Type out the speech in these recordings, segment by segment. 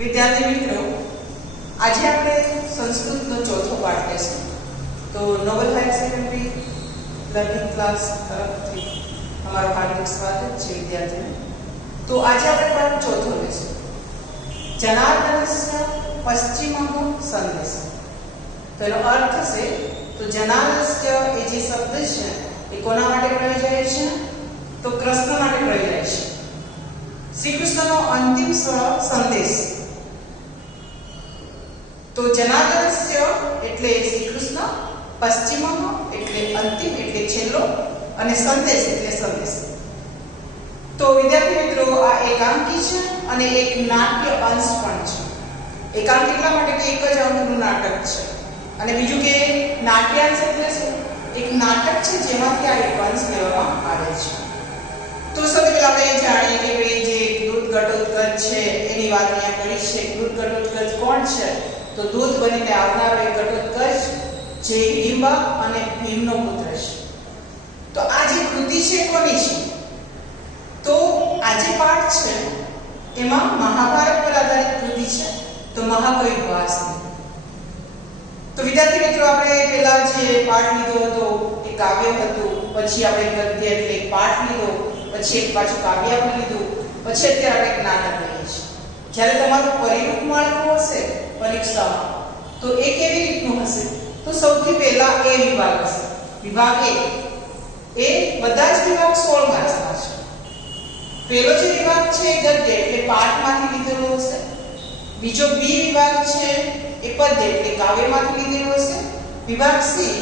विद्यार्थी मित्रों, आज આપણે સંસ્કૃતનો ચોથો પાઠ લેશું। તો Noble Higher Secondary Learning Class તરફથી તમારું હાર્દિક સ્વાગત છે વિદ્યાર્થીઓ। તો આજે આપણે પાઠ ચોથો લેશું, જનાર્દનસ્ય પશ્ચિમઃ સંદેશ। તો એનો અર્થ છે, તો જનાર્દનસ્ય એ જે શબ્દ છે એ કોના માટે પ્રયોજાય છે? તો કૃષ્ણ માટે પ્રયોજાય છે। શ્રી કૃષ્ણનો અંતિમ સંદેશ। तो जनार्दनस्य એટલે શ્રી કૃષ્ણ, પશ્ચિમઃ એટલે અંતિમ એટલે છેલ્લો, અને સંદેશ એટલે સંદેશ। તો વિદ્યાર્થી મિત્રો, આ એકાંકી છે અને એક નાટ્ય અંશ પણ છે। એકાંકી એટલા માટે કે એક જ અંકનું નાટક છે, અને બીજું કે નાટ્યાંશ એટલે શું? એક નાટક છે જેમાંથી આ એક અંશ લેવામાં આવે છે। તો સૌથી પહેલા આપણે જાણીએ કે ભાઈ જે દૂત ઘટોત્કચ છે એની વાત અહીંયા કરી છે। દૂત ઘટોત્કચ કોણ છે? तो दूत बनीने आवनारो एक घटोत्कच जे हिडिंब અને ભીમનો પુત્ર છે। તો આ જે કૃતિ છે કોની છે? તો આ જે પાઠ છે એમાં મહાભારત પર આધારિત કૃતિ છે, તો મહાકવિ ભાસની। તો વિદ્યાર્થી મિત્રો, આપણે પહેલા જે પાઠ લીધો હતો એ કાવ્ય હતું, પછી આપણે ગદ્ય એટલે એક પાઠ લીધો, પછી એક પાછું કાવ્ય આપણે લીધું, પછી અત્યારે આપણે એક નાટક લઈએ છીએ। જ્યારે તમારું પરિરૂપ માળખું હશે પરીક્ષામાં, તો એ કેવી રીતનું હશે? તો સૌથી પહેલા એ વિભાગ હશે। વિભાગ એ બધા જ વિભાગ 16 માર્ક્સના છે। પહેલો જે વિભાગ છે એ ગદ્ય એટલે પાઠમાંથી લીધેલો હશે। બીજો બી વિભાગ છે એ પદ્ય એટલે કાવ્યમાંથી લીધેલો હશે। વિભાગ સી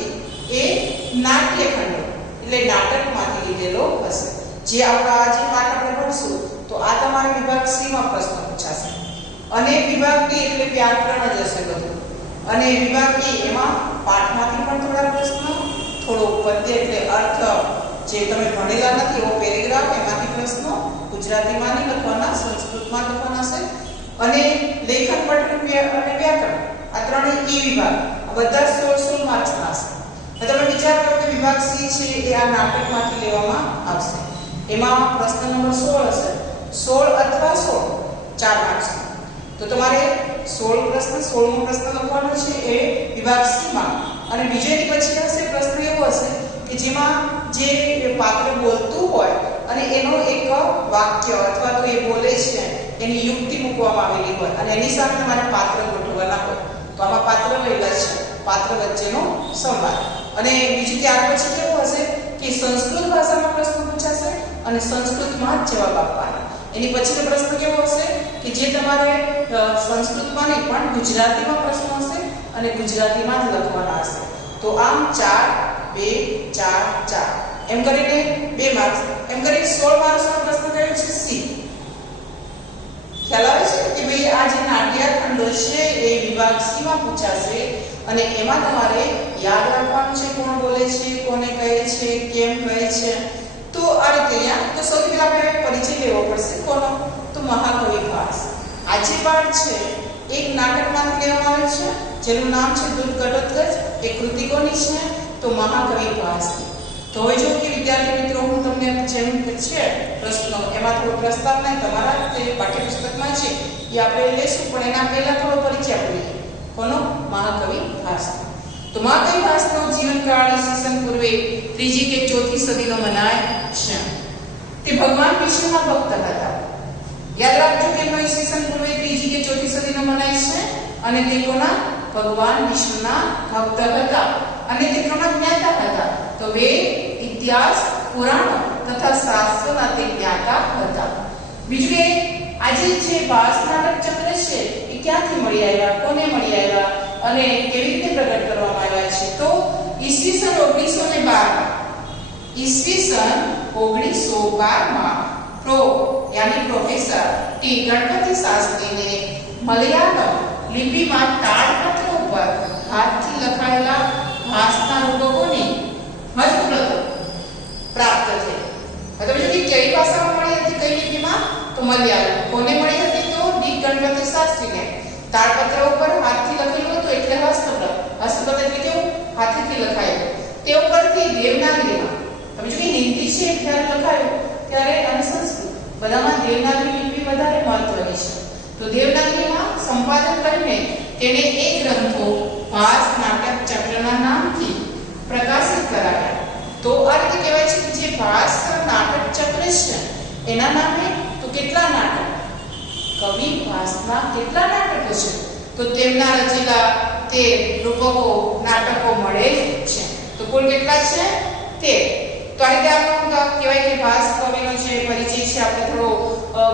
એ નાટ્યખંડ એટલે નાટકમાંથી લીધેલો હશે। જે આપણા જે પાઠ આપણે ભણશું તો આ તમારા વિભાગ સી માં પ્રશ્ન પૂછાશે। અને વિભાગ ડી એટલે વ્યાકરણ જ હશે બધું, અને વિભાગ ઈ એમાં પાઠમાંથી પણ થોડા પ્રશ્નો, થોડો પદ્ય એટલે અર્થ જે તમે ભણેલા નથી એવો પેરેગ્રાફ એમાંથી પ્રશ્નો ગુજરાતીમાં લખવાના, સંસ્કૃતમાં લખવાના છે, અને લેખન પઠન અને વ્યાકરણ આ ત્રણેય ઈ વિભાગ આ બધા 16 માર્ક્સના છે। તમે વિચાર કરો કે વિભાગ સી છે એ આ નાટકમાંથી લેવામાં આવશે। એમાં પ્રશ્ન નંબર 16 હશે, 16 અથવા 16 4 માર્ક્સનો। તો તમારે 16 પ્રશ્ન 16મો પ્રશ્ન લખવાનો છે એ વિભાગ સી માં, અને બીજો એની પછી હશે પ્રશ્ન એવો હશે કે જેમાં જે પાત્ર બોલતું હોય અને એનો એક વાક્ય અથવા તો એ બોલે છે એની યુક્તિ મૂકવામાં આવેલી હોય, અને એની સામે તમારે પાત્ર ગોઠવવાના હોય। તો આમાં પાત્ર રહેલા છે, પાત્ર વચ્ચેનો સંવાદ। અને બીજું ત્યાર પછી કેવું હશે કે સંસ્કૃત ભાષામાં પ્રશ્ન પૂછાશે અને સંસ્કૃતમાં જ જવાબ આપવાના। એની પછીનો પ્રશ્ન કેવો હશે કે જે તમારે સંસ્કૃતમાં નહીં પણ ગુજરાતીમાં પ્રશ્ન હશે અને ગુજરાતીમાં જ લખવાના હશે। તો આમ 4 2 4 4 એમ કરીને 2 માર્ક્સ, એમ કરીને 16 માર્ક્સનો પ્રશ્ન કયો છે? સી। ખ્યાલ આવે છે કે ભાઈ આ જે નાટ્યખંડ છે એ વિભાગ સી માં પૂછાશે, અને એમાં તમારે યાદ રાખવાનું છે કોણ બોલે છે, કોને કહે છે, કેમ કહે છે। તો આ રીતે અહીંયા તો સૌથી પહેલા આપણે પરિચય લેવો પડશે કોનો? તો મહાકવિ ભાસ। આ જે પાઠ છે એક નાટકમાંથી લેવામાં આવે છે જેનું નામ છે દૂત ઘટોત્કચ। એ કૃતિ કોની છે? તો મહાકવિ ભાસની। તો હવે જો કે વિદ્યાર્થી મિત્રો, હું તમને જેમ છે પ્રશ્નો એમાં થોડો પ્રસ્તાવ નહીં તમારા જે પાઠ્યપુસ્તકમાં છે એ આપણે લેશું, પણ એના પહેલા થોડો પરિચય આપણે લઈએ કોનો? મહાકવિ ભાસનો। તો મહાકવિ ભાસનો જીવનકાળ ઈસવીસન પૂર્વે 3જી કે 4થી સદીનો મનાય છે। તે ભગવાન વિષ્ણુના ભક્ત હતા। યાદ રાખજો કે ઈસવીસન પૂર્વે 3જી કે 4થી સદીનો મનાય છે, અને તે કોના? ભગવાન વિષ્ણુના ભક્ત હતા, અને તે કોના જ્ઞાતા હતા? તો વેદ, ઇતિહાસ, પુરાણો તથા શાસ્ત્રોના તે જ્ઞાતા હતા। બીજું કે આજે જે ભાસ નાટક ચક્ર છે એ ક્યાંથી મળી આવ્યા, કોને મળી આવ્યા અને કેવી રીતે પ્રગટ કરવામાં આવ્યા છે? તો ઈસવીસન 1912 ઈસવીસન 1912 માં પ્રોફેસર ટી ગણપતિ શાસ્ત્રીને મલયાલમ લિપિમાં તાડપત્ર ઉપર હાથથી લખાયેલા ભાસના રૂપકોની હસ્તપ્રત પ્રાપ્ત થઈ। તમે જો કે કઈ ભાષામાં મળી હતી, કઈ લિપિમાં? તો મલયાલમ। કોને મળી હતી? તો ડી ગણપતિ શાસ્ત્રીને। તાડપત્ર ઉપર હાથથી લખેલું હતું એટલે હસ્તપ્રત। હસ્તપ્રત એટલે કેવું? હાથેથી લખાયેલું। તે ઉપરથી દેવનાગરીમાં, તમે જો કે હિન્દી છે ત્યારે લખાયું ત્યારે અને સંસ્કૃત બધામાં દેવનાગરી લિપિ વધારે મહત્વની છે। તો દેવનાગરીમાં સંપાદન કરીને તેને એ ગ્રંથો ભાસ નાટક ચક્રના નામથી પ્રકાશિત કરાવ્યા. તો આ રીતે કહેવાય છે કે જે ભાસ નાટક ચક્ર છે એના નામે તો કેટલા નાટક, કવિ ભાસના કેટલા નાટકો છે તો તેમના રચેલા 13 રૂપકો નાટકો મળે છે. તો કુલ કેટલા છે? 13. તો આ રીતે આપણે કહેવાય કે ભાસ કવિનો જે પરિચય છે આપણે થોડો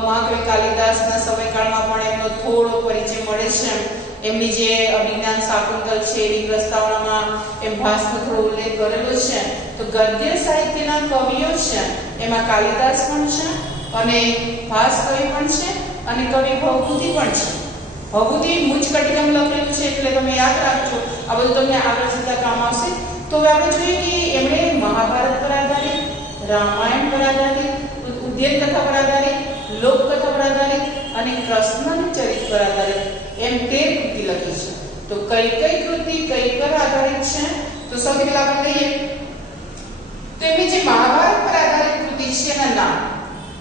મહાકવિ કાલિદાસના સમયકાળમાં પણ એમનો થોડો પરિચય મળે છે. એમની જે અભિજ્ઞાન શાકુંતલ છે એની પ્રસ્તાવનામાં એમ ભાસનો થોડો ઉલ્લેખ કરેલો છે. તો ગદ્ય સાહિત્યના કવિઓ છે એમાં કાલિદાસ પણ છે અને ભાસ કવિ પણ છે અને કવિ ભવભૂતિ પણ છે. ભવભૂતિ મુચકટિકમ લખેલું છે એટલે તમે યાદ રાખજો, આ બધું તમને આગળ જતા કામ આવશે. તો હવે આપણે જોઈએ કે એમણે મહાભારત પર આધારિત, રામાયણ પર આધારિત, ઉદ્યોગ કથા પર આધારિત, લોકકથા પર આધારિત અને કૃષ્ણના ચરિત્ર પર આધારિત એમ 13 કૃતિ લખી છે. તો કઈ કઈ કૃતિ કઈ પર આધારિત છે તો સૌથી પહેલા આપણે લઈએ તો એમની જે મહાભારત પર આધારિત કૃતિ છે એના નામ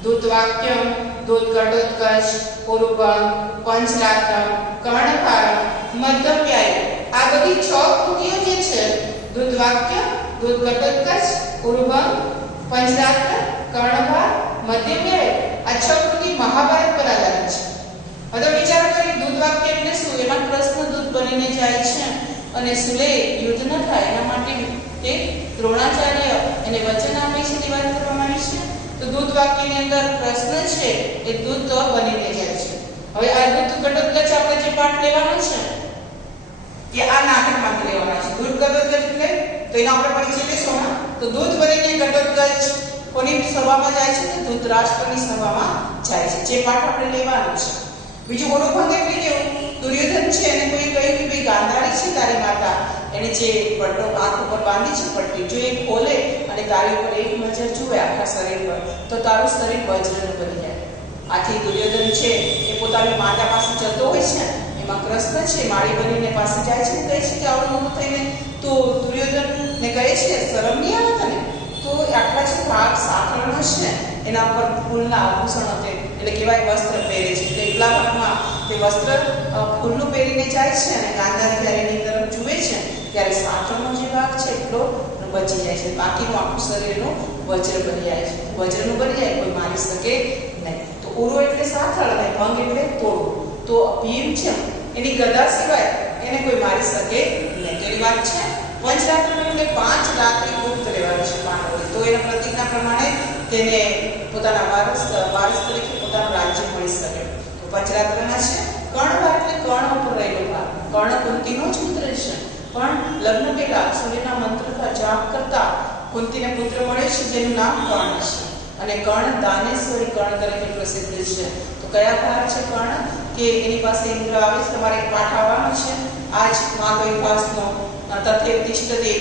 દૂતવાક્યમ, દૂતઘટોત્કચ, પૂર્વમ, પંચરાત્રમ, કર્ણભારમ, મધ્યવ્યાય. આ બધી 6 કૃતિઓ જે છે દૂતવાક્ય, દૂતઘટોત્કચ, પૂર્વમ, પંચરાત્ર, કર્ણભાર, મધ્યવ્યાય આ 6 કૃતિ મહાભારત પર આધારિત છે. હવે વિચાર કરી દૂતવાક્ય એટલે શું? એમાં કૃષ્ણ દૂત બનીને જાય છે અને સુલે યુદ્ધ ન થાય એના માટે તે દ્રોણાચાર્ય એને વચન આપે છે તે વાત કરવામાં આવી છે. તો દૂતવાક્યની અંદર કૃષ્ણ છે એ દૂત બનીને જાય છે. હવે આ દૂતઘટોત્કચ આપણે જે પાઠ લેવાનો છે કે આ નાટકમાંથી લેવાના છે. દૂતઘટોત્કચ એટલે તો એના આપણે પરિચય લેશો ને. તો દૂત બનીને ઘટોત્કચ કોની સભામાં જાય છે? તો ધૃતરાષ્ટ્રની સભામાં જાય છે. જે પાઠ આપણે લેવાનો છે. બીજું ઓળોભંગ એટલે કેવું? દુર્યોધન છે એને કોઈ કહ્યું કે ભાઈ ગાંધારી છે તારી માતા, એને જે પટ્ટો આંખ ઉપર બાંધી છે પટ્ટી, જો એ ખોલે અને તારી ઉપર એક નજર જુએ આખા શરીર પર તો તારું શરીર વજ્રનું બની જાય. આથી દુર્યોધન છે એ પોતાની માતા પાસે જતો હોય છે, એમાં કૃષ્ણ છે માળી બનીને પાસે જાય છે, કહે છે કે આવું મોટું થઈને તો દુર્યોધનને કહે છે શરમ નહીં આવે તને? તો આટલા જે ભાગ સાંકળનો છે એના પર ફૂલના આભૂષણો તે એટલે કહેવાય વસ્ત્ર પહેરે છે. તો એટલા ભાગમાં તે વસ્ત્ર ફૂલનું પહેરીને જાય છે અને ગાંધારી જ્યારે એની તરફ જુએ છે ત્યારે સાંકળનો જે ભાગ છે એટલો બચી જાય છે, બાકીનું આખું શરીરનું વજ્ર બની જાય છે. વજ્રનું બની જાય કોઈ મારી શકે નહીં. તો ઉરો એટલે સાંકળ અને ભંગ એટલે તોડવું. તો ભીમ છે એની ગદા સિવાય એને કોઈ મારી શકે નહીં. તો એની વાત છે પંચરાત્ર એટલે 5 રાત્રિ ગુપ્ત રહેવાનું છે પાંડવોએ. તો એના પ્રતિજ્ઞા પ્રમાણે તેને પોતાના વારસ તરીકે પોતાનું રાજ્ય મળી શકે. તો પંચરાત્રના છે. કર્ણભાર એટલે કર્ણ ઉપર રહેલો ભાગ. કર્ણ કુંતીનો જ પુત્ર છે પણ લગ્ન પહેલા સૂર્યના મંત્રથી જાપ કરતા કુંતીને પુત્ર મળે છે જેનું નામ કર્ણ છે અને કર્ણ દાનેશ્વરી કર્ણ તરીકે પ્રસિદ્ધ છે. તો કયા ભાર છે કર્ણ કે એની પાસે ઇન્દ્ર આવે છે, તમારે એક પાઠ આવવાનો છે આજ મહાકવિ ભાસનો તથે તિષ્ઠતે.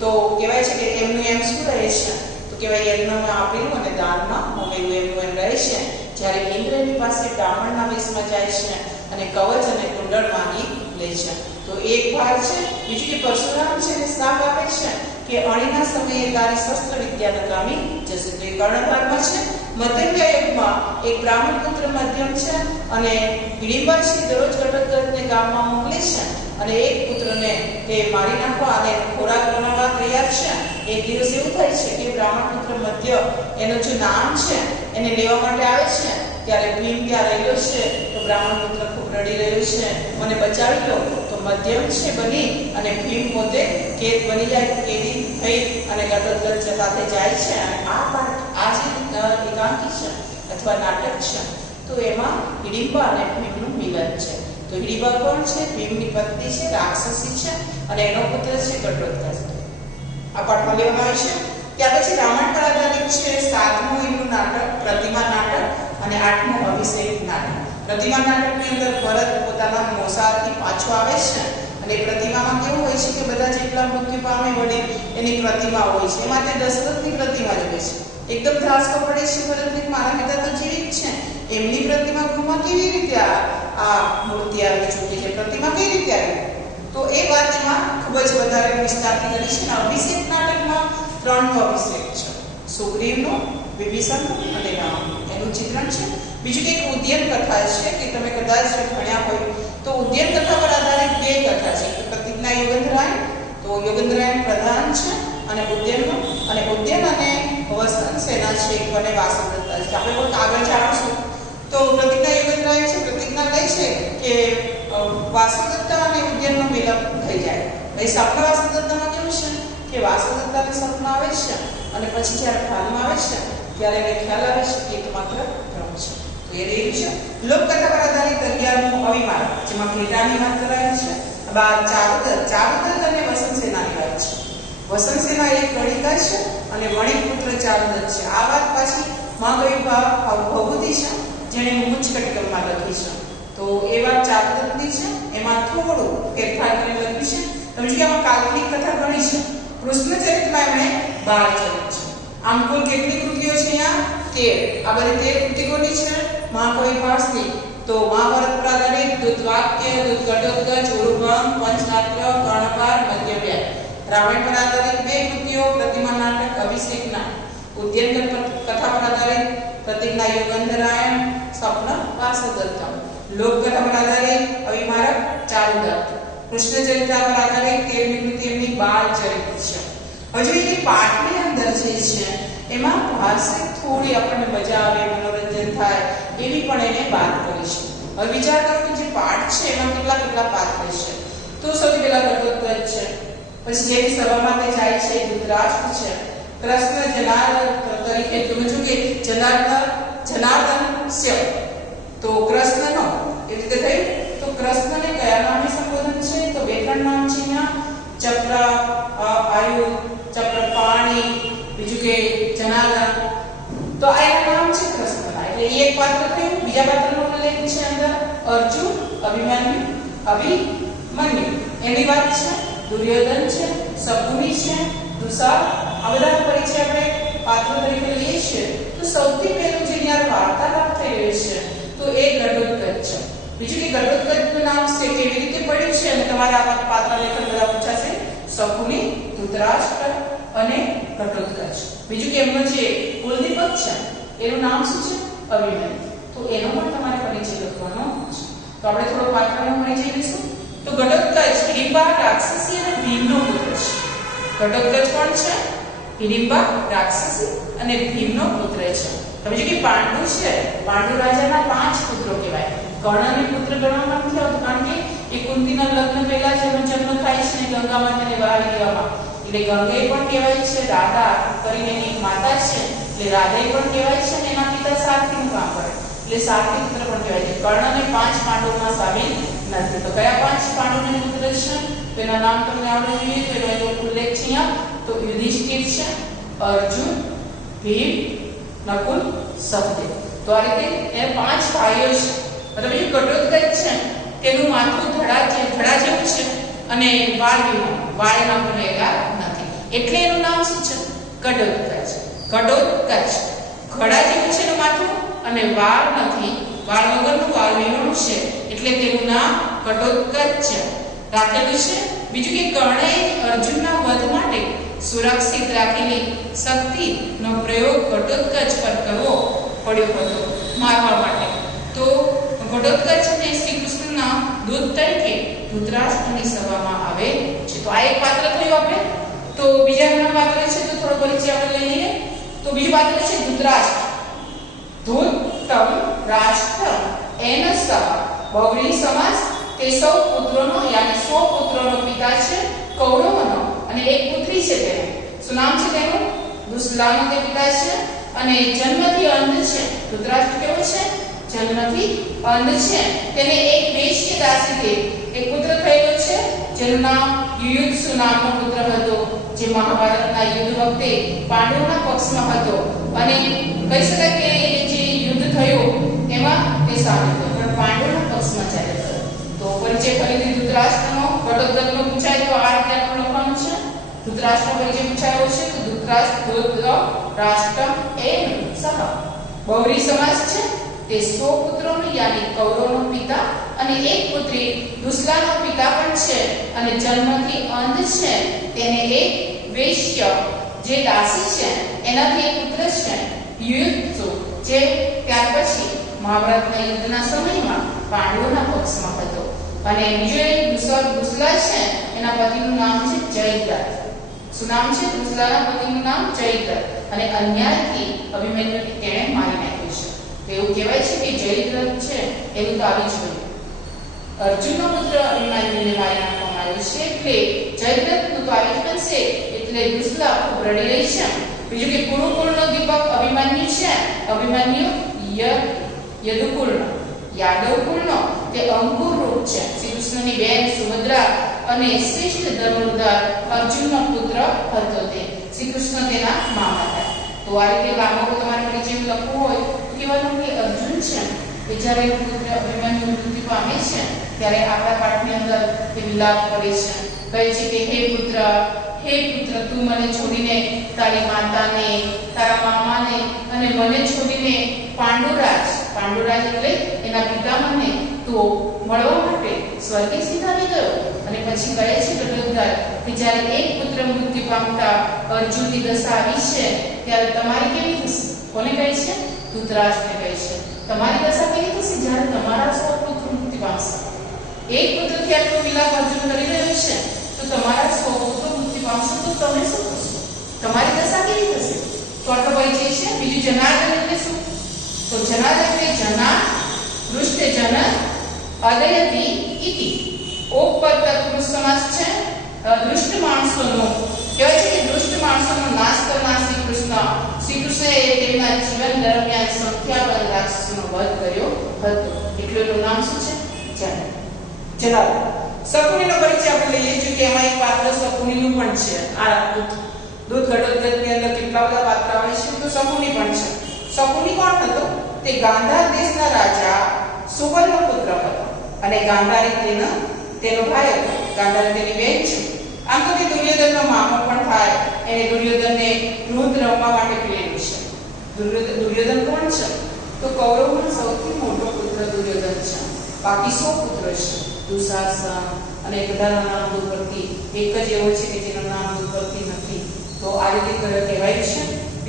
તો કહેવાય છે કે એમનું એમ શું રહે છે તો કહેવાય યજ્ઞમાં આપેલું અને દાનમાં હોમેલું એમનું એમ રહે છે. જ્યારે ઇન્દ્ર એની પાસે બ્રાહ્મણના વેશમાં જાય છે અને કવચ અને કુંડળ માંગી લે છે. તો એક ભાર છે. બીજું કે પરશુરામ છે એને શ્રાપ આપે છે કે અણીના સમયે તારી શસ્ત્ર વિદ્યા નકામી જશે. તો એ કર્ણભારમાં છે. મધ્યવ્યા યુગમાં એક બ્રાહ્મણ પુત્ર મધ્યમ છે અને હિડીંબા છે દરરોજ ઘટોત્કચને ગામમાં મોકલે છે અને એક પુત્રને તે મારી નાખવા અને ખોરાક બનાવવા તૈયાર છે. એક દિવસ એવું થાય છે કે બ્રાહ્મણ પુત્ર મધ્ય એનું જે નામ છે એને લેવા માટે આવે છે ત્યારે ભીમ ત્યાં રહેલો છે. તો બ્રાહ્મણ પુત્ર ખૂબ રડી રહ્યો છે, મને બચાવી લો. તો મધ્યમ છે બની અને ભીમ પોતે કેદ બની જાય, કેદી થઈ અને ઘટોત્કચ સાથે જાય છે. અને આ પાઠ આ જે એકાંકી છે અથવા નાટક છે તો એમાં હિડીંબા અને ભીમનું મિલન છે. તો હિડીંબા કોણ છે? ભીમની પત્ની છે, રાક્ષસી છે અને એનો પુત્ર છે ઘટોત્કચ. આ પાઠમાં લેવામાં આવે છે. ત્યાર પછી રામાયણ પર આધારિત છે 7મું એનું નાટક પ્રતિમા નાટક અને 8મું અભિષેક નાટક. પ્રતિમા નાટકની અંદર ભરત પોતાના મોસાળથી પાછો આવે છે અને પ્રતિમામાં કેવું હોય છે કે બધા જેટલા મૃત્યુ પામે વડીલ એની પ્રતિમા હોય છે. એમાં તે દશરથની પ્રતિમા જોવે છે. એકદમ ધ્રાસકો પડે છે ભરતને, મારા પિતા તો જીવિત છે, એમની પ્રતિમા ગૃહમાં કેવી રીતે આ મૂર્તિ આવી ચૂકી છે, પ્રતિમા કઈ રીતે આવી? તો એ વાત એમાં ખૂબ જ વધારે વિસ્તારથી કરી છે. અભિષેક નાટકમાં 3નો અભિષેક છે. સુગ્રીવનો, વિભીષણનો અને રામનો એનું ચિત્રણ છે. બીજું કે એક ઉદ્યમ કથા છે કે તમે કદાચ ભણ્યા હોય તો ગોવિંદરાયણ પ્રધાન છે અને ઉદ્યનનો અને ઉદ્યન અને વસંતસેના છે અને વાસુદત્તા છે. આપણે કોઈ આગળ જાણીશું તો પ્રતિજ્ઞા યુગંધરાય છે પ્રતિજ્ઞા લે છે કે વાસુદત્તા અને ઉદ્યનનો મિલન થઈ જાય. ભાઈ સપના વાસુદત્તામાં કેવું છે કે વાસુદત્તાને સપનું આવે છે અને પછી જ્યારે ખ્યાલમાં આવે છે ત્યારે એને ખ્યાલ આવે છે કે એ તો માત્ર ભ્રમ છે. તો એ રહ્યું છે લોકકથા પર આધારિત 11મું અવિમાર, જેમાં ઘેટાની વાત કરાય છે. ચારુદત્ત અને વસંતસેનાની વાત છે. વસંતસેના એક ગણિકા છે અને વણિકપુત્ર ચારુદત્ત છે. આ વાત પાછી મહાકવિ ભભૂતિ છે જેણે મુંજકટિકમમાં લખી છે. તો એ વાત ચારુદત્તની છે. એમાં થોડું ફેરફાર કરીને લખ્યું છે. સમજો કે આમાં કાલ્પનિક કથા ઘણી છે. કૃષ્ણચરિત્રમાં એમણે 12 ચરિત્ર છે. આમ કુલ કેટલી કૃતિઓ છે? અહીંયા 13. આ બધી 13 કૃતિઓની છે મહાકવિ પાસેથી. તો મહાભારત પર આધારિત દૂતવાક્ય, દૂતઘટોત્કચ, ઉરુભંગ, પંચનાટ્ય, કર્ણપાર, મધ્યવ્યય. રામાયણ પર આધારિત 2 કૃતિઓ, પ્રતિમા નાટક, અભિષેકના. ઉદ્યન કથા પર આધારિત પ્રતિજ્ઞા યુગંધરાયણ, સ્વપ્ન વાસુદત્તમ. લોકકથા પર આધારિત અવિમારક ચારુદત્ત. કૃષ્ણચરિત્ર પર આધારિત 13મી કૃતિ એમની 12 ચરિત્ર છે. હજુ એ પાઠની અંદર જે છે એમાં ભાષિક થોડી આપણને મજા આવે, મનોરંજન થાય એવી પણ એને વાત કરી છે. હવે વિચાર કરો કે જે પાઠ છે એમાં કેટલા પાત્ર છે. તો સૌથી પહેલા ઘટોત્કચ છે, પછી જેની સભામાં તે જાય છે ધૃતરાષ્ટ્ર છે, કૃષ્ણ જનાર્દન તરીકે સમજો કે જનાર્દન સ્ય. તો કૃષ્ણનો એ રીતે થઈ. તો કૃષ્ણને કયા નામે સંબોધન છે? તો બે ત્રણ નામ છે અહીંયા. ચક્ર આયુ, ચક્રપાણી, બીજું કે જનાર્દન. તો આ એના નામ છે કૃષ્ણના. એટલે એ એક પાત્ર થયું. બીજા પાત્રનો ઉલ્લેખ છે અંદર અર્જુન, અભિમન્યુ એની વાત છે. દુર્યોધન છે, શકુની છે, દુશાલ. આ બધા પરિચય આપણે પાત્રો તરીકે લઈએ છીએ. તો સૌથી પહેલું જેની આ વાર્તાલાપ થઈ રહ્યો છે તો એ ઘટોત્કચ છે. બીજું કે ઘટોત્કચનું નામ છે કેવી રીતે પડ્યું છે અને તમારા આ પાત્ર લેખન બધા પૂછાશે. શકુની, ધૃતરાષ્ટ્ર અને ઘટોત્કચ. બીજું કે એમનો જે કુલદીપક છે એનું નામ શું છે? અભિમન્યુ. તો એનો પણ તમારે પરિચય લખવાનો છે. તો આપણે થોડો પાત્રનો પરિચય લઈશું. તો ઘટોત્કચ હિડિંબા રાક્ષસી અને ભીમનો પુત્ર છે. ઘટોત્કચ કોણ છે? હિડિંબા રાક્ષસી અને ભીમનો પુત્ર છે. તમે જો કે પાંડુ છે, પાંડુ રાજાના 5 પુત્રો કહેવાય. કર્ણને પુત્ર ગણવામાં નથી આવતું કારણ કે એ કુંતીના લગ્ન પહેલા જ એનો જન્મ થાય છે ને ગંગા માતાને વહાવી દેવામાં. એટલે ગંગે પણ કહેવાય છે, રાધા કરીને એની માતા છે એટલે રાધે પણ કહેવાય છે અને એના પિતા સારથીનું કામ કરે એટલે સારથી પુત્ર પણ કહેવાય છે. કર્ણને 5 પાંડવોમાં સામેલ નથી. તો કયા 5 પાંડવોના પુત્ર છે? તો એના નામ તમને આવડે જોઈએ. તો એનો ઉલ્લેખ છે અહીંયા. તો યુધિષ્ઠિર છે, અર્જુન, ભીમ, નકુલ, સહદેવ. તો આ રીતે એ 5 ભાઈઓ છે. મતલબ જે ઘટોત્કચ છે તેનું માથું ધડા જેવું છે અને વાળ નામ રહેલા નથી એટલે એનું નામ શું છે? ઘટોત્કચ. ઘટોત્કચ ઘડા જેવું છે એનું માથું અને વાળ નથી, વાળ વગરનું વાળ વિહોણું છે એટલે તેનું નામ ઘટોત્કચ છે રાખેલું છે. બીજું કે કર્ણએ અર્જુનના વધ માટે સુરક્ષિત રાખેલી શક્તિનો પ્રયોગ ઘટોત્કચ પર કરવો પડ્યો હતો મારવા માટે. તો ઘટોત્કચ ને શ્રી કૃષ્ણના દૂત તરીકે ધૃતરાષ્ટ્રની સભામાં આવે છે. તો આ એક પાત્ર થયું આપણે. તો બીજા ઘણા પાત્ર છે તો થોડો પરિચય આપણે લઈ લઈએ. તો બીજું પાત્ર છે ધૃતરાષ્ટ્ર. ધૂતમ રાષ્ટ્રમ એન સહ બહુવ્રીહિ સમાસ. તે સૌ પુત્રોનો યાની 100 પુત્રોનો પિતા છે કૌરવનો અને એક પુત્રી છે તેને. શું નામ છે તેનું? દુસ્લાનો તે પિતા છે અને જન્મથી અંધ છે. ધૃતરાષ્ટ્ર કેવો છે? જન્મથી અંધ છે. તેને એક વેશ્ય દાસીથી એક પુત્ર થયેલો છે જેનું નામ યુયુત્સુ નામનો પુત્ર હતો જે મહાભારતના યુદ્ધ વખતે પાંડવોના પક્ષમાં હતો અને કહી શકાય કે જે યુદ્ધ થયું એમાં તે સામેલ હતો પણ પાંડવોના પક્ષમાં ચાલ્યો હતો. તો પરિચય ફરીથી ધૃતરાષ્ટ્રનો ઘટોત્કચનો પૂછાય તો આ રીતે આપણે લખવાનું છે. ધૃતરાષ્ટ્રનો પરિચય પૂછાયો છે તો ધૃતરાષ્ટ્રમ એન સહ બહુવ્રીહિ સમાસ છે. તે 100 પુત્રોનો યાની કૌરવનો પિતા અને એક પુત્રી દુસ્લાનો પિતા પણ છે અને જન્મથી અંધ છે. તેને એક વેશ્ય જે દાસી છે એનાથી એક પુત્ર છે યુયુત્સુ જે ત્યાર પછી મહાભારતના યુદ્ધના સમયમાં પાંડવોના પક્ષમાં હતો અને બીજો એક દુસ્લા છે એના પતિનું નામ છે જયદ્રથ. શું નામ છે? દુસરાના પતિનું નામ જયદ્રથ, અને અન્યાયથી અભિમન્યુને તેણે મારી નાખ્યો છે. તો એવું કહેવાય છે કે જયદ્રથ છે એનું તો આવી જ ગયું. અર્જુનનો પુત્ર અભિમન્યુને મારી નાખવામાં આવ્યો છે, એટલે જયદ્રથનું તો આવી જ બનશે. એટલે દુસલા ખૂબ રડી રહી છે. બીજું કે કુરુકુળનો દીપક અભિમન્યુ છે. અભિમન્યુ યદુકુળનો, યાદવ કુળનો તે અંકુર રૂપ છે. શ્રી કૃષ્ણની બેન સુભદ્રા અને શ્રેષ્ઠ ધનુર્ધર અર્જુનનો પુત્ર હતો. તે શ્રી કૃષ્ણ તેના મામા હતા. તો આ રીતે લાંબો તમારે પરિચય લખવું હોય તો કહેવાનું કે અર્જુન છે એ જ્યારે પુત્ર અભિમન્યુ મૃત્યુ પામે છે ત્યારે આપણા પાઠની અંદર તે વિલાપ કરે છે. કહે છે કે હે પુત્ર, તું મને છોડીને તારી માતાને, તારા મામાને અને મને છોડીને પાંડુરાજ એટલે એના પિતામને તો મળવા માટે સ્વર્ગે સીધાવી ગયો. અને પછી કહે છે ગદોદર કે જ્યારે એક પુત્ર મૃત્યુ પામતા અર્જુનની દશા આવી છે ત્યારે તમારી કેવી થશે? કોને કહે છે? ધૃતરાષ્ટ્રને કહે છે. તમારી દશા કેવી થશે જ્યારે તમારા 100 પુત્ર મૃત્યુ પામશે? એક પુત્રથી આટલો વિલાપ અર્જુન કરી રહ્યો છે, તો તમારા 100 પુત્ર મૃત્યુ પામશે તો તમે શું થશે? તમારી દશા કેવી થશે? તો આટલો પરિચય છે. બીજું જનાર્દન એટલે શું? તો જનાર્દન એટલે જના દૃષ્ટ જન અદયતિ ઇતિ. ઓપ પર તત્પુરુષ સમાસ છે. દૃષ્ટ માણસોનો કહેવાય છે કે દૃષ્ટ માણસોનો નાશ કરનાર શ્રી કૃષ્ણએ તેમના જીવન દરમિયાન સંખ્યાબંધ રાક્ષસોનો વધ કર્યો હતો. એટલે એનું નામ શું છે? જનાર્દન. શકુનીનો પરિચય આપણે લઈએ છીએ કે એમાં એક પાત્ર શકુનીનું પણ છે. આ દૂધ ઘટોત્કચની અંદર કેટલા બધા પાત્ર આવે છે, તો શકુની પણ છે. શકુની કોણ હતો? તે ગાંધાર દેશના રાજા સુબલનો પુત્ર હતો, અને ગાંધારી તેનો ભાઈ હતો. ગાંધારી તેની બેન છે. આમ તો તે દુર્યોધનનો મામો પણ થાય. એને દુર્યોધનને વૃદ્ધ રમવા માટે પ્રેર્યું છે. દુર્યોધન કોણ છે? તો કૌરવનો સૌથી મોટો પુત્ર દુર્યોધન છે. બાકી 100 પુત્ર છે. દુશાસન અને બધાના નામ દૂર પરથી એક જ એવો છે કે જેનું નામ દૂર પરથી નથી. તો આ રીતે કહેવાય છે.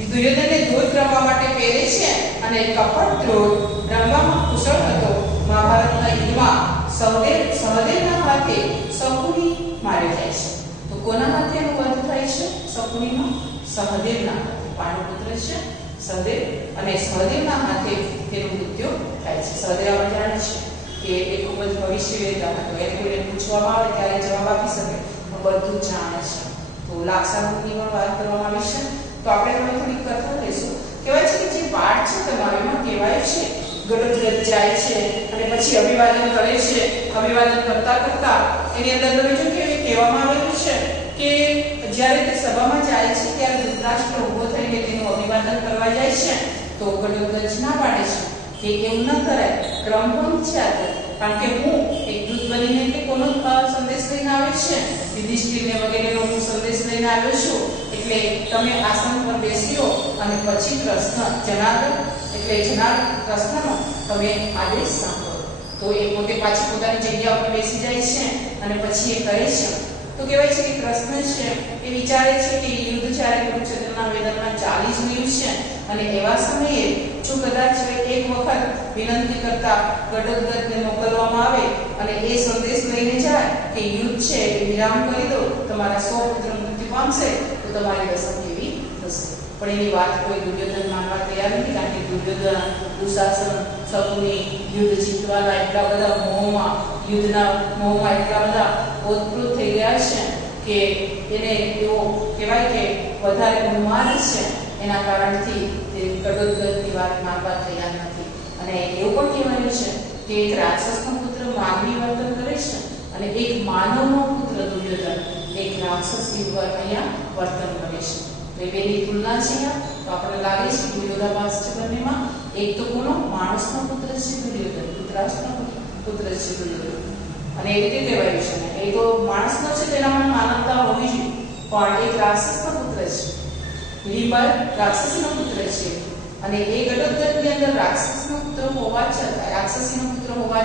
દુર્યોધનને ધ્રોત રમવા માટે પ્રેરે છે, અને કપટ ધ્રોત રમવામાં કુશળ હતો. મહાભારતના યુદ્ધમાં સહદેવના હાથે શકુની માર્યો જાય છે. તો કોના હાથે એનો વધ થાય છે? શકુનીનો સહદેવના હાથે. પાંડુ પુત્ર છે સહદેવ, અને સહદેવના હાથે તેનું મૃત્યુ થાય છે. સહદેવ આપણે જાણે છે કે એ ખૂબ જ ભવિષ્યવેતા હતો. એને કોઈને પૂછવામાં આવે ત્યારે જવાબ આપી શકે, બધું જાણે છે. તો લાક્ષાગૃહની પણ વાત કરવામાં આવી છે. તો આપણે હવે થોડી કથા લઈશું. કહેવાય છે કે જે પાઠ છે તમારામાં કહેવાય છે ગડોદગત જાય છે અને પછી અભિવાદન કરે છે. અભિવાદન કરતા એની અંદર તમે જો કે કહેવામાં આવેલું છે કે જ્યારે તે સભામાં જાય છે ત્યારે ધૃતરાષ્ટ્ર ઊભો થઈને તેનું અભિવાદન કરવા જાય છે. તો ગડોદગત ના પાડે છે કે એવું ન કરાય, ક્રમભંગ છે આ. કારણ કે હું એક દૂત બનીને તે કોનો સંદેશ લઈને આવે છે? યુધિષ્ઠિરને વગેરેનો હું સંદેશ લઈને આવ્યો છું. એટલે તમે આસન પર બેસીઓ અને પછી કૃષ્ણનો તમે આદેશ સાંભળો. તો એ પોતે પાછી પોતાની જગ્યા ઉપર બેસી જાય છે અને પછી એ કહે છે. તો કહેવાય છે કે કૃષ્ણ છે એ વિચારે છે કે યુદ્ધ જ્યારે કુરુક્ષેત્રના મેદાનમાં ચાલી જ રહ્યું છે, અને એવા સમયે જો કદાચ એક વખત વિનંતી કરતા ગડોદગતને મોકલવામાં આવે અને એ સંદેશ લઈને જાય કે યુદ્ધ છે એ વિરામ કરી દો, તમારા 100 પુત્ર મૃત્યુ પામશે, તો તમારી દશા કેવી થશે? પણ એની વાત કોઈ દુર્યોધન માનવા તૈયાર નથી. કારણ કે દુર્યોધન, દુશાસન, શકુની યુદ્ધ જીતવાના એટલા બધા યુદ્ધના મોહમાં એટલા બધા ઓતપ્રોત થઈ ગયા છે કે એને એવો કહેવાય કે વધારે ઉન્માદ છે. એના કારણથી તે ગડોદગતની વાત માનવા તૈયાર નથી. અને એવું પણ કહેવાયું છે કે એક રાક્ષસનો પુત્ર માનવી વર્તન કરે છે અને એક માનવનો પુત્ર દુર્યોધન એક રાક્ષસ અહીંયા વર્તન કરે છે. તો એ બેની તુલના છે અહીંયા. તો આપણને લાગે છે કે વિરોધાભાસ છે બંનેમાં. એક તો કોનો? માણસનો પુત્ર છે દુર્યોધન, ધૃતરાષ્ટ્રનો પુત્ર છે દુર્યોધન. અને એ રીતે કહેવાયું છે ને, એ તો માણસનો છે તેનામાં માનવતા હોવી જોઈએ, પણ એક રાક્ષસનો પુત્ર છે. લીબર રાક્ષસીનો પુત્ર છે, અને એ ગડોદગતની અંદર રાક્ષસનો પુત્ર હોવા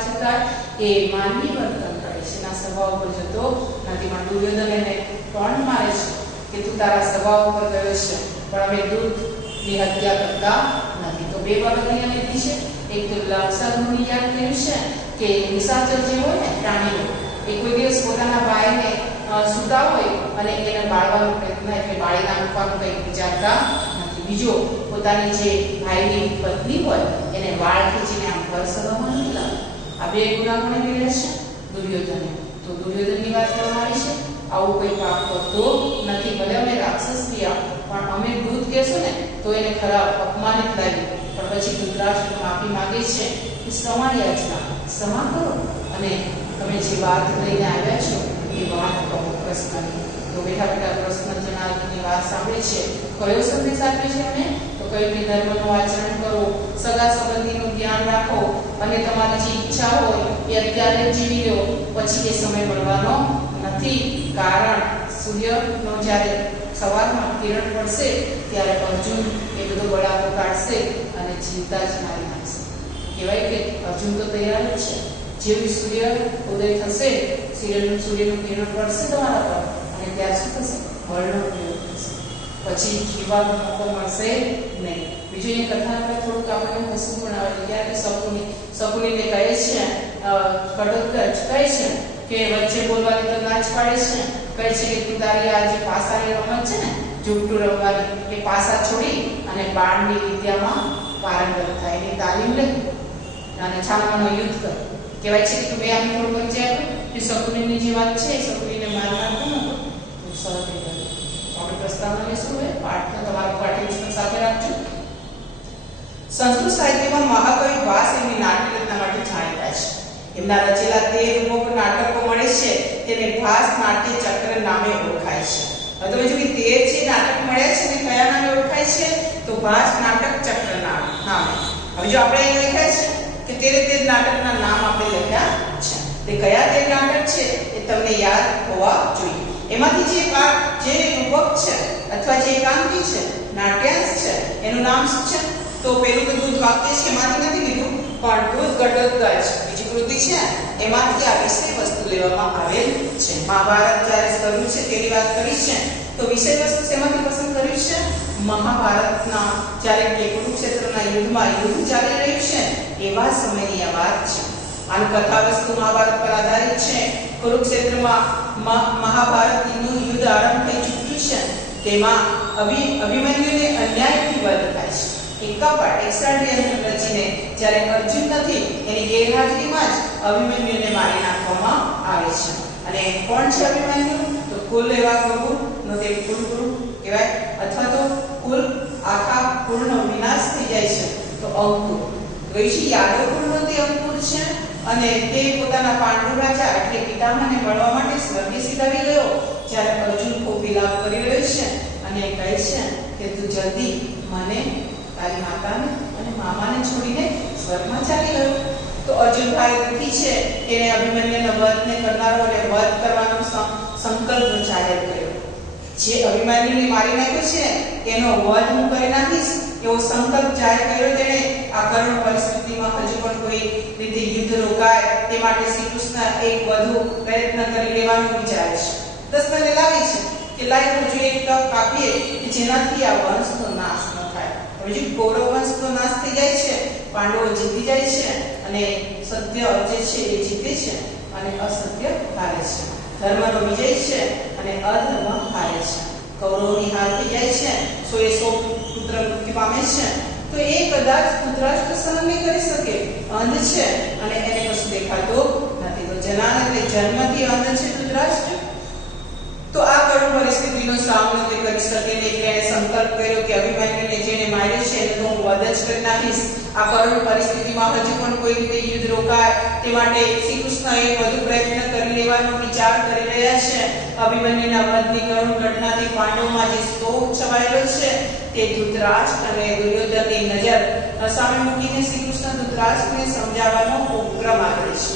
છતાં એ માનવી વર્તન કરે છે. એના સભા ઉપર જતો નથી. પણ દુર્યોધન એને ટોન્ટ મારે છે કે તું તારા સભા ઉપર ગયો છે, પણ અમે દૂધની હત્યા કરતા નથી. તો બે બાબત અહીંયા લીધી છે. એક તો લાક્ષાગૃહની યાદ કર્યું છે કે નિશાચર જે હોય ને પ્રાણીઓ, એ કોઈ દિવસ પોતાના ભાઈને સૂતા હોય અને એને બાળવાનો પ્રયત્ન એટલે બાળી નાખવાનું કંઈ વિચારતા નથી. બીજો, પોતાની જે ભાઈની પત્ની હોય એને વાળ ખેંચીને આમ પરસવામાં નથી લાવતા. આ બે ગુના કોણે કર્યા છે? દુર્યોધને. તો દુર્યોધનની વાત કરવામાં આવી છે. આવું કોઈ પાપ કરતો નથી. ભલે અમે રાક્ષસ થયા પણ અમે દૂધ કહેશું ને તો એને ખરાબ અપમાનિત લાગ્યું. પણ પછી ધૃતરાષ્ટ્ર માફી માંગે છે કે ક્ષમા યાચના, ક્ષમા કરો અને તમે જે વાત લઈને આવ્યા છો એ વાત કહો કૃષ્ણની. તો બેઠા બેઠા કૃષ્ણ જનાર્દનની વાત સાંભળે છે. કયો સંદેશ આપ્યો છે એમને? તો કહ્યું કે ધર્મનું આચરણ કરો, સગા સંબંધીનું ધ્યાન રાખો અને તમારી જે ઈચ્છા હોય એ અત્યારે જ જીવી લો, પછી એ સમય મળવાનો નથી. કારણ સૂર્યનો જ્યારે સવારમાં કિરણ પડશે ત્યારે અર્જુન એ બધો બળાકો કાઢશે અને જીવતા જ મારી નાખશે. કહેવાય કે અર્જુન તો તૈયાર જ છે. જેવી સૂર્ય ઉદય થશે, સૂર્યનું કિરણ પડશે તમારા પર અને ત્યાં શું થશે? બળનો પ્રયોગ થશે. પછી જીવવાનો મોકો મળશે નહીં. બીજું એ કથા આપણે થોડુંક આપણને હસવું પણ આવે. ત્યારે શકુનીને કહે છે, ઘટોત્કચ કહે છે કે વચ્ચે બોલવાની તો ના જ પાડે છે. કહે છે કે તું તારી આ જે પાસાની રમત છે ને, ઝૂંટું રમવાની, એ પાસા છોડી અને બાણની વિદ્યામાં પારંગત થાય, એની તાલીમ લે અને છાનામાનો યુદ્ધ કર. કહેવાય છે કે તું બે આમ થોડું પરિચય આપો કે શકુનીની જે વાત છે શકુનીને મારનાર કોણ હતો? તો સહદેવ. આપણે પ્રસ્તાવના લેશું હવે. પાઠ તમારા પાઠ્યપુસ્તક સાથે રાખજો. સંસ્કૃત સાહિત્યમાં મહાકવિ ભાસ એમની નાટ્ય રચના માટે જાણીતા છે. એમના રચેલા 13 રૂપક નાટકો મળે છે તેને ભાસ નાટ્ય ચક્ર નામે ઓળખાય છે. હવે તમે જો કે 13 જે નાટક મળ્યા છે ને કયા નામે ઓળખાય છે? તો ભાસ નાટક ચક્ર નામે. હવે જો આપણે અહીં લખ્યા છે કે 13 નાટકના નામ આપણે લખ્યા છે. તે કયા 13 નાટક છે એ તમને યાદ હોવા જોઈએ. એમાંથી જે રૂપક છે અથવા જે એકાંકી છે, નાટ્યાંશ છે, એનું નામ શું છે? તો પેલું તો દૂધ વાક્ય છે, એમાંથી નથી લીધું, પણ દૂધ ઘટોત્કચ બીજી કૃતિ છે એમાંથી આ વિષય વસ્તુ લેવામાં આવેલ છે. મહાભારત જ્યારે શરૂ છે તેની વાત કરી છે તો વિષય વસ્તુ શેમાંથી પસંદ કર્યું છે? મહાભારતના જ્યારે કુરુક્ષેત્રના યુદ્ધમાં યુદ્ધ ચાલી રહ્યું છે એવા સમયની આ વાત છે. આનું કથા વસ્તુ મહાભારત પર આધારિત છે. કુરુક્ષેત્રમાં મહાભારતનું યુદ્ધ આરંભ થઈ ચૂક્યું છે. તેમાં અભિમન્યુને અન્યાયથી વધ થાય છે. એકાપાર 61 યંત્ર રચીને જ્યારે અર્જુન નથી એની ગેરહાજરીમાં જ અભિમન્યુને મારી નાખવામાં આવે છે. અને કોણ છે અભિમન્યુ? તો કુલ એવા ગુરુનો તે કુલગુરુ કહેવાય, અથવા તો કુલ આખા કુળનો વિનાશ થઈ જાય છે તો અંકુર. વૈશી યાદવ કુળનો તે અંકુર છે અને તે પોતાના પાંડુ રાજા એટલે પિતામહને મળવા માટે સ્વર્ગે સીધાવી ગયો. જ્યારે અર્જુન ખૂબ વિલાપ કરી રહ્યો છે અને કહે છે કે તું જલ્દી મને, તારી માતાને અને મામાને છોડીને સ્વર્ગમાં ચાલી ગયો. તો અર્જુન ભાઈ દુઃખી છે કે અભિમન્યુના વધને કરનારો અને વધ કરવાનો સંકલ્પ જાહેર કર્યો. જે અભિમન્યુને મારી નાખ્યો છે એનો વધ હું કરી નાખીશ એવો સંકલ્પ જાહેર કર્યો તેણે. આ કરુણ પરિસ્થિતિમાં હજુ પણ કોઈ રીતે યુદ્ધ રોકાય તે માટે શ્રી કૃષ્ણ એક વધુ પ્રયત્ન કરી લેવાનું વિચારે છે. દસમાને લાગે છે કે લાઈ હજુ એક તક આપીએ કે જેનાથી આ વંશનો નાશ ન થાય. હવે જો કૌરવ વંશનો નાશ થઈ જાય છે, પાંડવો જીતી જાય છે અને સત્ય જે છે એ જીતે છે અને અસત્ય હારે છે. ધર્મનો વિજય છે અને અધર્મ હારે છે. કૌરવની હાર થઈ જાય છે, 100 પુત્ર મૃત્યુ પામે છે. તો એ કદાચ ધૃતરાષ્ટ્ર સહન નહીં કરી શકે, અંધ છે અને એને કશું દેખાતું નથી. તો જનાન એટલે જન્મથી અંધ છે ધૃતરાષ્ટ્ર. તો આ કરુણ પરિસ્થિતિનો સામનો તે કરી શકે નહીં એટલે એણે સંકલ્પ કર્યો કે અભિમન્યુને જેને માર્યો છે એને તો હું વધ જ કરી નાખીશ. આ કરુણ પરિસ્થિતિમાં હજુ પણ કોઈ રીતે યુદ્ધ રોકાય તે માટે શ્રી કૃષ્ણ એક વધુ પ્રયત્ન કરી લેવાનો વિચાર કરી રહ્યા છે. અભિમન્યુના વધની કરુણ ઘટનાથી પાંડવોમાં જે શોક છવાયેલો છે તે ધૃતરાષ્ટ્ર અને દુર્યોધનની નજર સામે મૂકીને શ્રી કૃષ્ણ ધૃતરાષ્ટ્રને સમજાવવાનો ઉપક્રમ આગળ છે,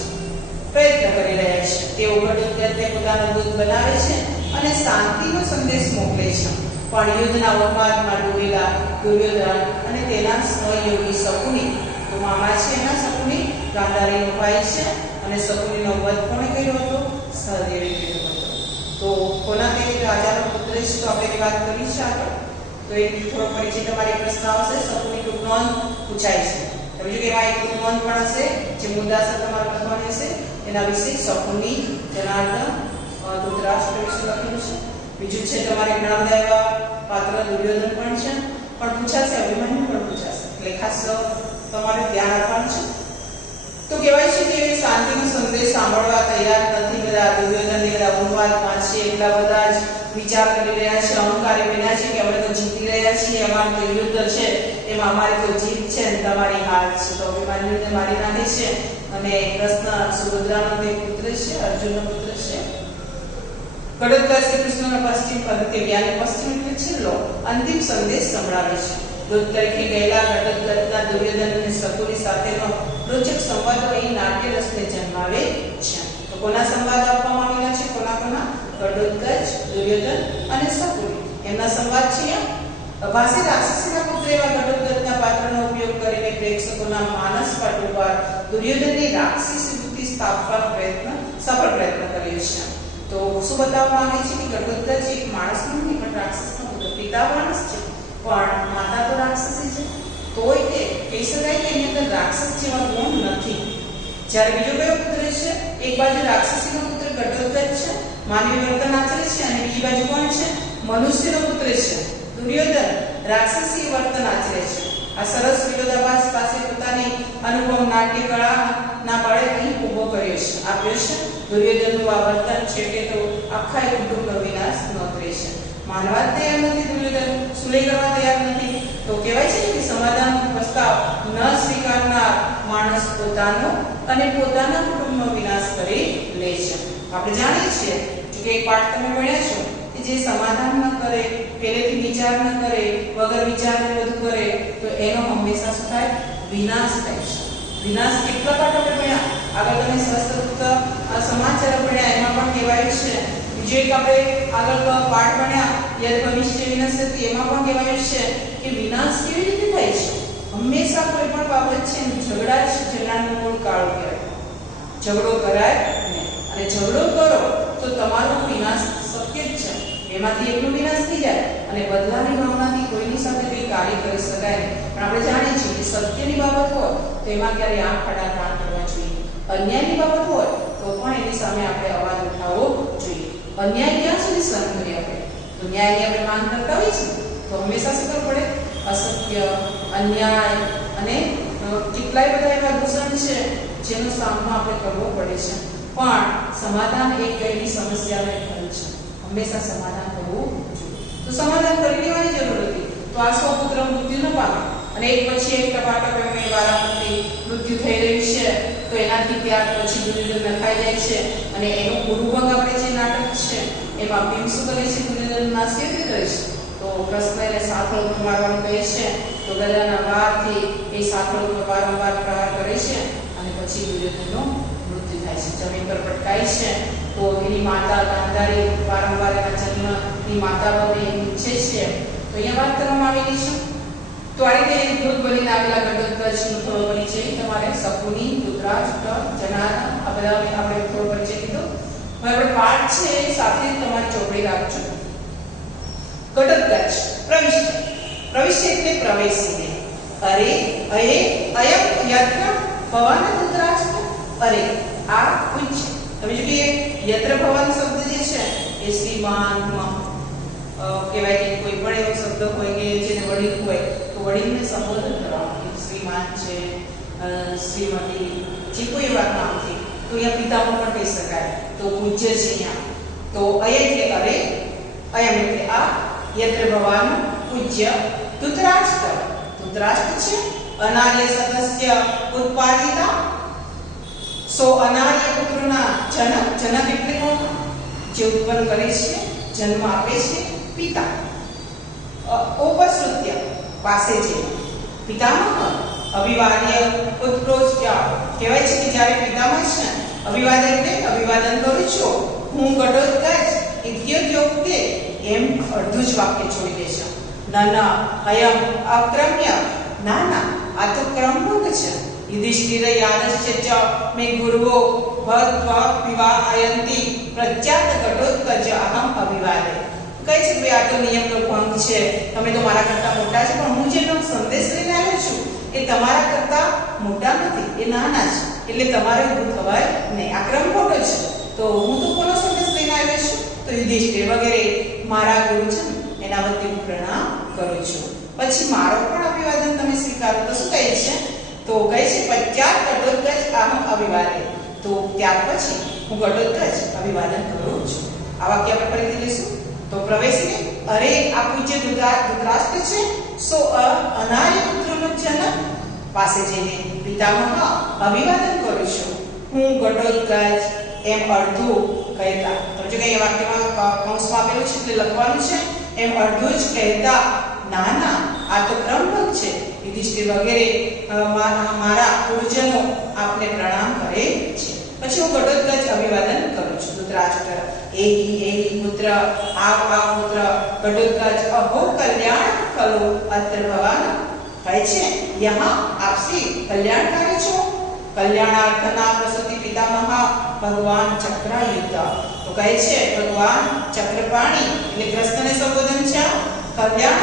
પ્રયત્ન કરી રહ્યા છે. તેઓ ઘટોત્કચને પોતાનો દૂત બનાવે છે અને શાંતિનો સંદેશ મોકલે છે. પણ યુદ્ધના ઉન્માદમાં ડૂબેલા દુર્યોધન અને તેના સહયોગી શકુની, તો મામા છે એના શકુની, ગાંધારીનો ભાઈ છે અને શકુનીનો વધ કોણે કર્યો હતો? સહદેવે કર્યો હતો. તો કોના તે રાજાનો પુત્ર છે તો આપણે વાત કરી છે આગળ. તો એક થોડો પરિચય તમારી પ્રશ્ન આવશે. શકુની ટૂંક નોંધ પૂછાય છે. તમે જો કે એમાં એક ટૂંક નોંધ પણ હશે જે મુદ્દાસર તમારે લખવાની હશે. એના વિશે શકુની, જનાર્દન, ધૃતરાષ્ટ્ર વિશે લખેલું છે. બીજું છે તમારે ઘણા બધા એવા પાત્ર દુર્યોધન પણ છે, પણ પૂછાશે, અભિમન્યુ પણ પૂછાશે, એટલે ખાસ તમારે ધ્યાન આપવાનું છે. તો કહેવાય છે કે શાંતિનો સંદેશ સાંભળવા તૈયાર નથી બધા. દુર્યોધનની બધા ઉન્માદમાં છે, એટલા બધા જ વિચાર કરી રહ્યા છે, અહંકારી બન્યા છે કે અમે તો જીતી રહ્યા છીએ, અમારું તો યુદ્ધ છે, એમાં અમારી તો જીત છે અને તમારી હાર છે. તો અભિમન્યુને મારી નાખે છે અને કૃષ્ણ સુભદ્રાનો તે પુત્ર છે, અર્જુનનો પુત્ર છે. કડોદકા શ્રી કૃષ્ણનો પશ્ચિમ પંથે વ્યાની પશ્ચિમ એટલે છેલ્લો અંતિમ સંદેશ સંભળાવે છે. દૂત તરીકે ગયેલા કડોદકા દુર્યોધન અને શકુની સાથેનો રોચક સંવાદ અહીં નાટ્ય રસને જન્માવે છે. તો કોના સંવાદ આપવામાં આવેલા છે? કોના? કડોદકજ, દુર્યોધન અને શકુની, એમના સંવાદ છે. અભાસી રાક્ષસીના પુત્ર એવા કડોદકના પાત્રનો ઉપયોગ કરીને પ્રેક્ષકોના માનસ પટ ઉપર દુર્યોધનની રાક્ષસી વૃત્તિ સ્થાપવાનો સફળ પ્રયત્ન કર્યો છે. તો શું બતાવવા માંગે છે કે કડોદકજ એક માણસનો નહીં પણ રાક્ષસનો પુત્ર. પિતા માણસ છે પણ માતા તો રાક્ષસી છે. તોય તે કહી શકાય કે એની અંદર રાક્ષસ જેવા ગુણ નથી. જ્યારે બીજો કયો પુત્ર છે? એક બાજુ રાક્ષસીનો પુત્ર કડોદકજ છે, માનવી વર્તન આચરે છે, અને બીજી બાજુ કોણ છે? મનુષ્યનો પુત્ર છે દુર્યોધન, રાક્ષસી વર્તન આચરે છે. આ સરસ વિરોધાભાસ પાસે પોતાની અનુપમ નાટ્ય કળાના બળે અહીં ઊભો કર્યો છે, આપ્યો છે. દુર્યોધનનું આ વર્તન છે કે તો આખા કુટુંબનો વિનાશ નોતરે છે. માનવા તૈયાર નથી દુર્યોધન, સુલઈ કરવા તૈયાર નથી. તો કહેવાય છે કે સમાધાન પ્રસ્તાવ ન સ્વીકારનાર માણસ પોતાનો અને પોતાના કુટુંબનો વિનાશ કરી લે છે. આપણે જાણીએ છીએ કે એક પાઠ તમે ભણ્યા છો કે જે સમાધાન ન કરે, પહેલેથી વિચાર ન કરે, વગર વિચારને બધું કરે, તો એનો હંમેશા શું થાય? વિનાશ થાય છે. વિનાશ કેટલા પાઠ આપણે ભણ્યા? આગળ તમે સહસ્ત્રગુપ્ત સમાચાર ભણ્યા, એમાં પણ કહેવાયું છે. બીજો એક આપણે આગળ પાઠ ભણ્યા યદ ભવિષ્ય વિનશ્યતિ, એમાં પણ કહેવાયું છે કે વિનાશ કેવી રીતે થાય છે. હંમેશા કોઈ પણ બાબત છે ઝઘડા જ ઝઘડાનું મૂળ કાળું કહેવાય. ઝઘડો કરાય નહીં, અને ઝઘડો કરો તો તમારો વિનાશ શક્ય જ છે. એમાંથી એકનો વિનાશ થઈ જાય અને બદલાની ભાવનાથી કોઈની સાથે કંઈ કાર્ય કરી શકાય નહીં. પણ આપણે જાણીએ છીએ કે સત્યની બાબત હોય તો એમાં ક્યારે આંખ ખડા ના કરવા જોઈએ. અન્યાયની બાબત હોય તો પણ એની સામે આપણે અવાજ ઉઠાવવો જોઈએ. અન્યાય ક્યાં સુધી સહન કરીએ આપણે? તો ન્યાયની આપણે માંગ કરતા હોઈએ છીએ તો હંમેશા શું કરવું પડે? અસત્ય, અન્યાય અને કેટલાય બધા એવા દૂષણ છે જેનો સામનો આપણે કરવો પડે છે. પણ સમાધાન એક કઈની સમસ્યાને હલ છે. હંમેશા સમાધાન કરવું જોઈએ. તો સમાધાન કરી લેવાની જરૂર હતી. તો આ સો પુત્ર મૃત્યુ ન પામે અને એક પછી એક ટપાટપ એમને વારાફરતી મૃત્યુ થઈ રહ્યું છે. તો એનાથી ત્યાર પછી દુર્યોધન નખાઈ જાય છે અને એનું ગુરુભંગ આપણે જે નાટક છે એમાં ભીમ શું કરે છે? દુર્યોધન નાશ કેવી રીતે કરે છે? તો કૃષ્ણ એને સાથળ મારવાનું કહે છે, તો ગદાના વારથી એ સાથળ ઉપર વારંવાર પ્રહાર કરે છે અને પછી દુર્યોધનનું મૃત્યુ થાય છે. જમીન પર પટકાય છે. તો એની માતા ગાંધારી વારંવાર એના જન્મની માતા બને પૂછે છે. તો અહીંયા વાત કરવામાં આવેલી છે. તો આ રીતે દૂત બનીને આવેલા કડોદકજનો થોડો પરિચય તમારે શકુની, ધૃતરાષ્ટ્ર, જનાર્દન આ બધા આપણે થોડો પરિચય કીધો. હવે આપણે પાઠ છે એ સાથે તમારી ચોપડી રાખજો. કડોદકજ પ્રવિષ્ટ. પ્રવિષ્ટ એટલે પ્રવેશીને. અરે અયે અયમ યત્ર ભવાન ધૃતરાષ્ટ્ર. અરે આ પૂછ. તમે જો કે યત્ર ભવાન શબ્દ જે છે એ શ્રીમાન કહેવાય કે કોઈ પણ એવો શબ્દ હોય કે જેને વડીલ હોય તો વડીલને સંબોધન કરવાનું. શ્રીમાન છે, શ્રીમતી, જે કોઈ એવા નામથી. તો અહીંયા પિતામાં પણ કહી શકાય. તો પૂજ્ય છે અહીંયા. તો અય એટલે અરે, અયમ એટલે આ, યત્ર ભવાન પૂજ્ય ધૃતરાષ્ટ્ર. ધૃતરાષ્ટ્ર છે અનાર્ય સદસ્ય ઉત્પાદિતા. સો અનાર્ય પુત્રના જનક. જનક એટલે કોણ? જે ઉત્પન્ન કરે છે, જન્મ આપે છે, પિતા. ઉપસૃત્ય પાસે છે. પિતામહ અભિવાદ્ય ઉત્પ્રોચ્ય. કહેવાય છે કે જ્યારે પિતામહ છે અભિવાદન એટલે અભિવાદન કરું છું હું કડોદકજ ઇત્યુક્તે એમ અડધું જ વાક્ય છોડી દે છે. ના અયમ અક્રમ્ય. ના આ તો ક્રમભંગ છે. યુધિષ્ઠિર યાદશ્ચ ચ મે ગુરુવો ભત્વા વિવાહયંતિ પ્રત્યાત કડોદકજ અહમ અભિવાદે. કહે છે કે આ તો નિયમનો ભંગ છે. તમે તો મારા કરતા મોટા છો, પણ હું જેનો સંદેશ લઈને આવ્યો છું એ તમારા કરતા મોટા નથી, એ નાના છે. એટલે તમારે ઊભું થવાય નહીં. આ ક્રમ ખોટો છે. તો હું તો કોનો સંદેશ લઈને આવ્યો છું? તો યુધિષ્ઠિર વગેરે મારા ગુરુજન એના વતી હું પ્રણામ કરું છું. પછી મારો પણ અભિવાદન તમે સ્વીકારો. તો શું કહે છે? તો કહે છે પશ્ચાત ઘટોત્કચ અહમ અભિવાદે. તો ત્યાર પછી હું ઘટોત્કચ અભિવાદન કરું છું. આ વાક્ય આપણે ફરીથી લઈશું. તો પ્રવેશીને અરે આ પૂજ્ય ધૃતરાષ્ટ્ર છે સો અનાર્ય પુત્રનો જનક. પાસે જઈને પિતામહ અભિવાદન કરું છું. હું ઘટોત્કચ એમ અડધું કહેતા. તો જો કે વાક્યમાં કૌંસમાં આપેલું છે એટલે લખવાનું છે એમ અડધું જ કહેતા ના ના આ તો ક્રમભંગ છે. યુધિષ્ઠિર વગેરે મારા પૂર્વજનો આપને પ્રણામ કરે છે. પછી હું ઘટોત્કચ અભિવાદન કરું છું. ધૃતરાષ્ટ્ર એહી પુત્ર આ પુત્ર ઘટોત્કચ અહો કલ્યાણ કલો અત્ર ભવાન. કહે છે યહાં આપ શ્રી કલ્યાણકારી છો. કલ્યાણાર્થના પ્રસૂતિ પિતામહ ભગવાન ચક્રાયુધ. તો કહે છે ભગવાન ચક્રપાણી એટલે કૃષ્ણને સંબોધન છે. કલ્યાણ